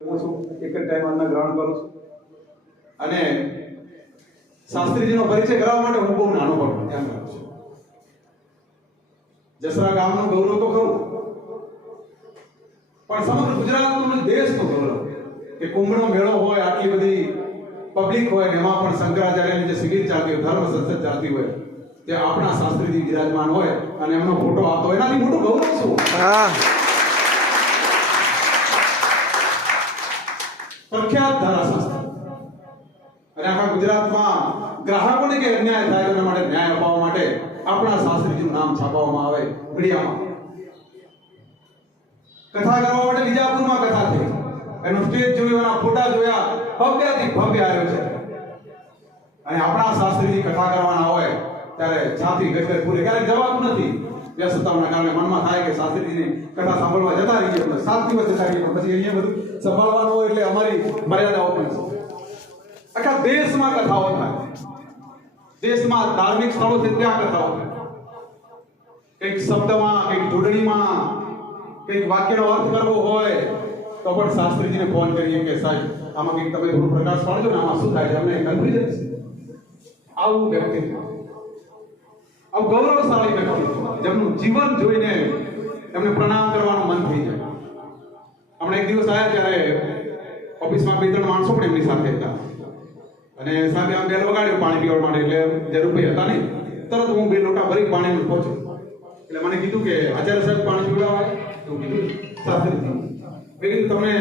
હું છું એક જ ટાઈમ અન્ન ગ્રહણ કરું છું અને શાસ્ત્રીજીનો પરિચય કરાવવા માટે હું બહુ નાનો પણ ધ્યાન રાખું છું. જસરા ગામનું ગૌરવ તો ખરું, પણ સમગ્ર ગુજરાતનું દેશનું ગૌરવ કે કુંભનો મેળો હોય, આટલી બધી પબ્લિક હોય, એમાં પણ શંકરાચાર્યની જે શિબિર ચાલતી હોય, ધર્મ સંસદ ચાલતી હોય, તે આપણા શાસ્ત્રીજી વિરાજમાન હોય અને એમનો ફોટો આવતો હોય, એનાથી મોટું ગૌરવ શું? પ્રખ્યાત ધારાશાસ્ત્ર અને આખા ગુજરાતમાં ગ્રાહકોને કે અન્યાય થાય તેના માટે ન્યાય અપાવવા માટે આપણા શાસ્ત્રીજીનું નામ છાપવામાં આવે મીડિયામાં. કથા કરવા માટે વિજાપુરમાં કથા થઈ, એનું સ્ટેજ જોયું, એના ફોટા જોયા, ભવ્યથી ભવ્ય આવ્યો છે. અને આપણા શાસ્ત્રીજી કથા કરવાના હોય ત્યારે છાતી ગજગજ પૂરી, ક્યારેક જવાતું નથી વ્યસ્તતાઓના કારણે. મનમાં થાય કે શાસ્ત્રીજીની કથા સાંભળવા જતા રહીએ, 7 દિવસ જતા રહીએ, પણ પછી અહીંયા બધું સંભાળવાનું હોય એટલે અમારી મર્યાદાઓ પણ છે. આખા દેશમાં કથાઓ થાય, દેશમાં ધાર્મિક સ્થળો છે ત્યાં કથાઓ થાય. કંઈક શબ્દમાં, કંઈક જોડણીમાં, કંઈક વાક્યનો અર્થ કરવો હોય તો પણ શાસ્ત્રીજીને ફોન કરીએ કે સાહેબ આમાં કંઈક તમે થોડું પ્રકાશ પાડજો ને, આમાં શું થાય છે, અમને કન્ફ્યુઝન છે. આવું વ્યક્તિત્વ, આવું ગૌરવશાળી વ્યક્તિત્વ, જેમનું જીવન જોઈને એમને પ્રણામ કરવાનું મન થઈ જાય. હમણાં એક દિવસ આવ્યા ત્યારે ઓફિસમાં 2-3 માણસો પણ એમની સાથે હતા અને સાહેબે આમ બેલ વગાડ્યો પાણી પીવા માટે, એટલે જરૂર પડી હતા નહીં, તરત હું 2 લોટા ભરી પાણીનું પહોંચ્યો. એટલે મને કીધું કે આચાર્ય સાહેબ પાણી પીવડાવાય? તો કીધું શાસ્ત્રીજી. મેં કીધું તમે